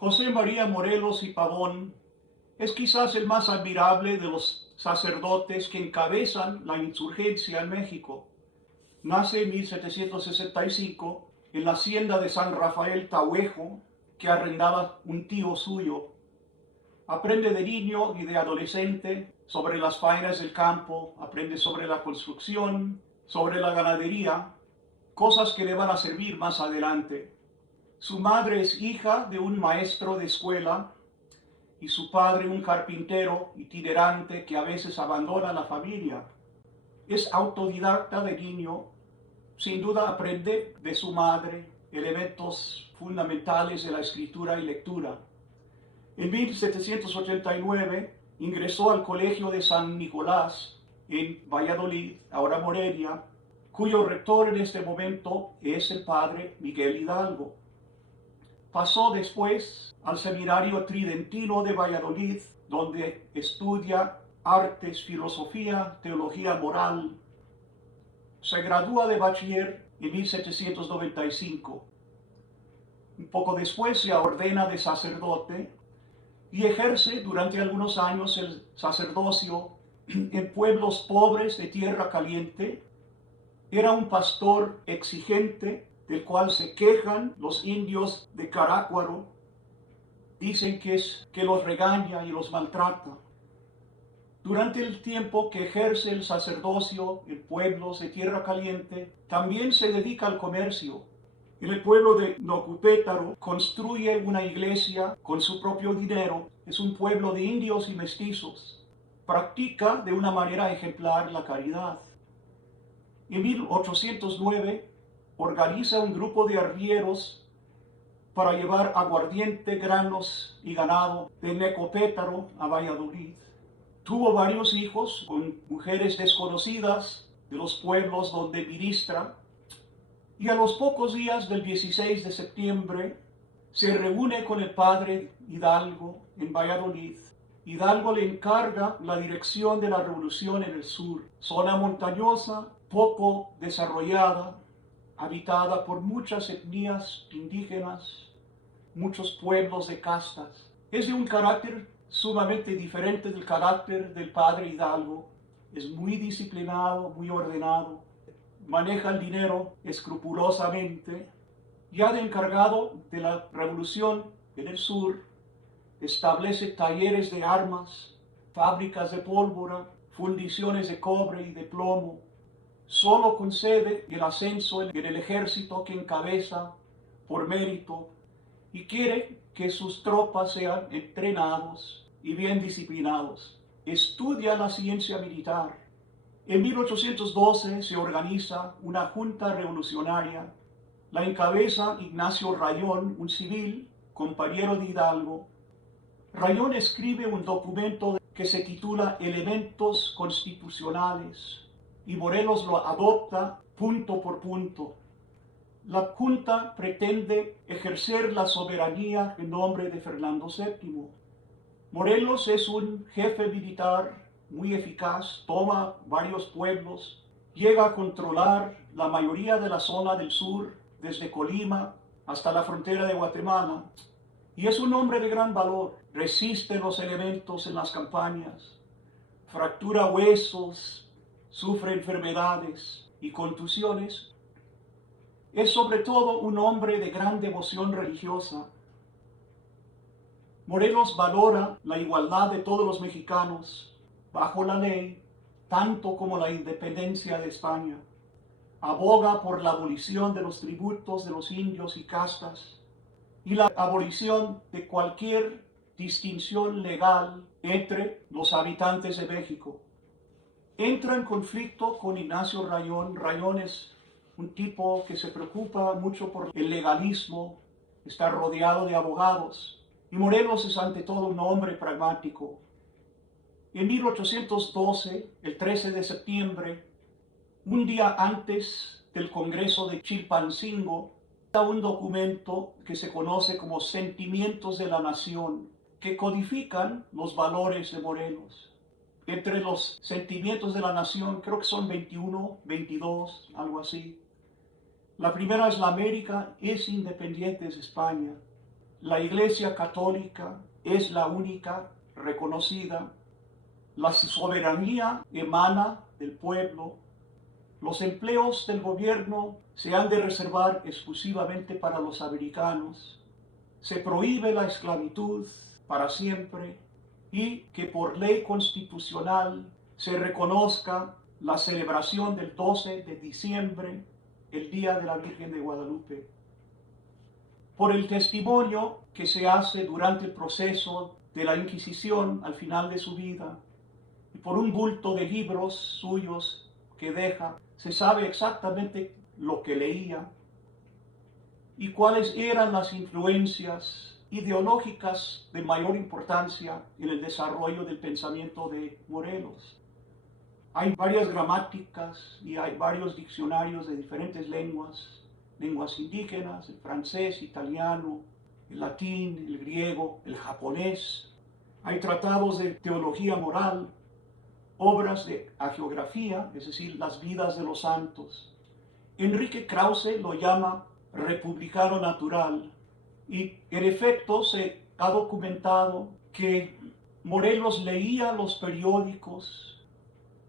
José María Morelos y Pavón es quizás el más admirable de los sacerdotes que encabezan la insurgencia en México. Nace en 1765 en la hacienda de San Rafael Tahuejo, que arrendaba un tío suyo. Aprende de niño y de adolescente sobre las faenas del campo, aprende sobre la construcción, sobre la ganadería, cosas que le van a servir más adelante. Su madre es hija de un maestro de escuela y su padre un carpintero itinerante que a veces abandona la familia. Es autodidacta de niño, sin duda aprende de su madre elementos fundamentales de la escritura y lectura. En 1789 ingresó al Colegio de San Nicolás en Valladolid, ahora Morelia, cuyo rector en este momento es el padre Miguel Hidalgo. Pasó después al Seminario Tridentino de Valladolid, donde estudia artes, filosofía, teología moral. Se gradúa de bachiller en 1795. Un poco después se ordena de sacerdote y ejerce durante algunos años el sacerdocio en pueblos pobres de tierra caliente. Era un pastor exigente del cual se quejan los indios de Carácuaro. Dicen que los regaña y los maltrata. Durante el tiempo que ejerce el sacerdocio en pueblos de tierra caliente, también se dedica al comercio. En el pueblo de Nocupétaro construye una iglesia con su propio dinero. Es un pueblo de indios y mestizos. Practica de una manera ejemplar la caridad. En 1809 organiza un grupo de arrieros para llevar aguardiente, granos y ganado de Necopétaro a Valladolid. Tuvo varios hijos con mujeres desconocidas de los pueblos donde ministra, y a los pocos días del 16 de septiembre se reúne con el padre Hidalgo en Valladolid. Hidalgo le encarga la dirección de la revolución en el sur, zona montañosa, poco desarrollada, habitada por muchas etnias indígenas, muchos pueblos de castas. Es de un carácter sumamente diferente del carácter del padre Hidalgo. Es muy disciplinado, muy ordenado, maneja el dinero escrupulosamente. Ya de encargado de la revolución en el sur, establece talleres de armas, fábricas de pólvora, fundiciones de cobre y de plomo. Solo concede el ascenso en el ejército que encabeza por mérito y quiere que sus tropas sean entrenados y bien disciplinados. Estudia la ciencia militar. En 1812 se organiza una junta revolucionaria. La encabeza Ignacio Rayón, un civil, compañero de Hidalgo. Rayón escribe un documento que se titula Elementos Constitucionales y Morelos lo adopta punto por punto. La Junta pretende ejercer la soberanía en nombre de Fernando VII. Morelos es un jefe militar muy eficaz, toma varios pueblos, llega a controlar la mayoría de la zona del sur, desde Colima hasta la frontera de Guatemala, y es un hombre de gran valor. Resiste los elementos en las campañas, fractura huesos, sufre enfermedades y contusiones. Es sobre todo un hombre de gran devoción religiosa. Morelos valora la igualdad de todos los mexicanos bajo la ley, tanto como la independencia de España. Aboga por la abolición de los tributos de los indios y castas y la abolición de cualquier distinción legal entre los habitantes de México. Entra en conflicto con Ignacio Rayón. Rayón es un tipo que se preocupa mucho por el legalismo, está rodeado de abogados, y Morelos es ante todo un hombre pragmático. En 1812, el 13 de septiembre, un día antes del Congreso de Chilpancingo, está un documento que se conoce como Sentimientos de la Nación, que codifican los valores de Morelos. Entre los sentimientos de la nación, creo que son 21, 22, algo así. La primera es: la América es independiente de España. La Iglesia Católica es la única reconocida. La soberanía emana del pueblo. Los empleos del gobierno se han de reservar exclusivamente para los americanos. Se prohíbe la esclavitud para siempre y que por ley constitucional se reconozca la celebración del 12 de diciembre, el Día de la Virgen de Guadalupe. Por el testimonio que se hace durante el proceso de la Inquisición al final de su vida, y por un bulto de libros suyos que deja, se sabe exactamente lo que leía y cuáles eran las influencias ideológicas de mayor importancia en el desarrollo del pensamiento de Morelos. Hay varias gramáticas y hay varios diccionarios de diferentes lenguas indígenas, el francés, italiano, el latín, el griego, el japonés. Hay tratados de teología moral, obras de hagiografía, es decir, las vidas de los santos. Enrique Krause lo llama republicano natural y en efecto se ha documentado que Morelos leía los periódicos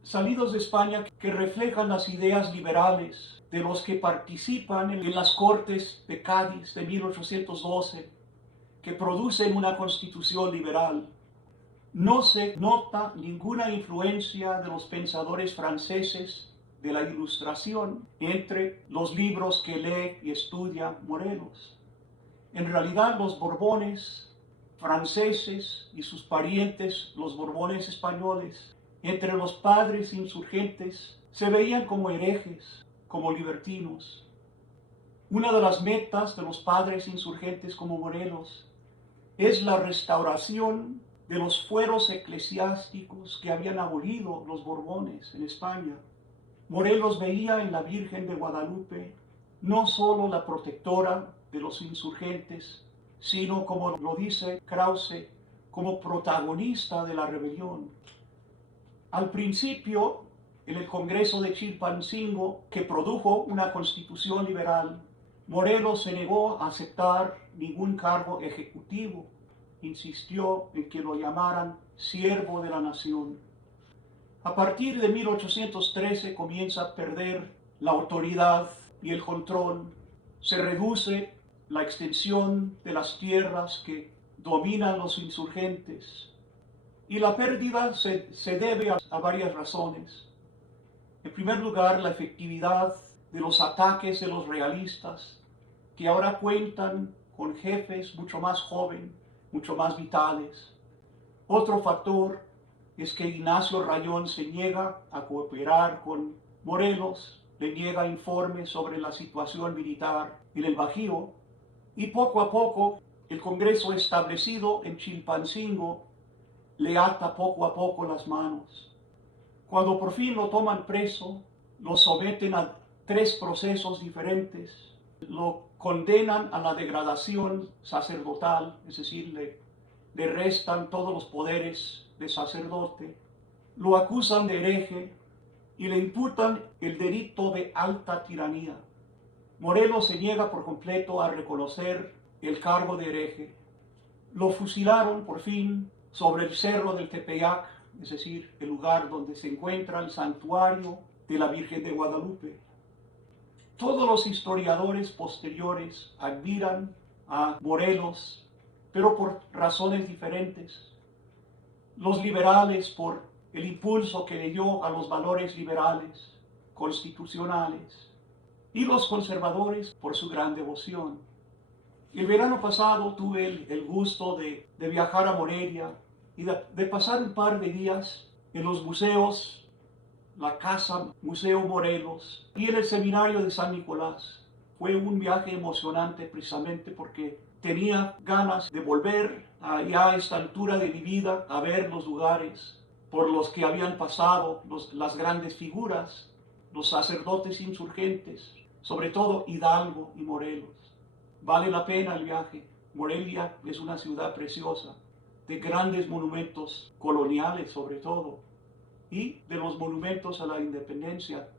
salidos de España que reflejan las ideas liberales de los que participan en las Cortes de Cádiz de 1812, que producen una constitución liberal. No se nota ninguna influencia de los pensadores franceses de la Ilustración entre los libros que lee y estudia Morelos. En realidad, los Borbones franceses y sus parientes, los Borbones españoles, entre los padres insurgentes, se veían como herejes, como libertinos. Una de las metas de los padres insurgentes como Morelos es la restauración de los fueros eclesiásticos que habían abolido los Borbones en España. Morelos veía en la Virgen de Guadalupe no solo la protectora de los insurgentes, sino, como lo dice Krause, como protagonista de la rebelión. Al principio, en el Congreso de Chilpancingo, que produjo una constitución liberal, Morelos se negó a aceptar ningún cargo ejecutivo. Insistió en que lo llamaran siervo de la nación. A partir de 1813 comienza a perder la autoridad y el control. Se reduce la extensión de las tierras que dominan los insurgentes. Y la pérdida se debe a varias razones. En primer lugar, la efectividad de los ataques de los realistas, que ahora cuentan con jefes mucho más jóvenes, mucho más vitales. Otro factor es que Ignacio Rayón se niega a cooperar con Morelos, le niega informes sobre la situación militar en el Bajío, y poco a poco el Congreso establecido en Chilpancingo le ata poco a poco las manos. Cuando por fin lo toman preso, lo someten a 3 procesos diferentes, lo condenan a la degradación sacerdotal, es decir, le restan todos los poderes de sacerdote, lo acusan de hereje y le imputan el delito de alta tiranía. Morelos se niega por completo a reconocer el cargo de hereje. Lo fusilaron por fin sobre el cerro del Tepeyac, es decir, el lugar donde se encuentra el santuario de la Virgen de Guadalupe. Todos los historiadores posteriores admiran a Morelos, pero por razones diferentes. Los liberales por el impulso que le dio a los valores liberales, constitucionales, y los conservadores por su gran devoción. El verano pasado tuve el gusto de viajar a Morelia y de pasar un par de días en los museos, la Casa Museo Morelos y en el Seminario de San Nicolás. Fue un viaje emocionante precisamente porque tenía ganas de volver ya a esta altura de mi vida a ver los lugares por los que habían pasado las grandes figuras, los sacerdotes insurgentes, sobre todo Hidalgo y Morelos. Vale la pena el viaje. Morelia es una ciudad preciosa, de grandes monumentos coloniales sobre todo, y de los monumentos a la independencia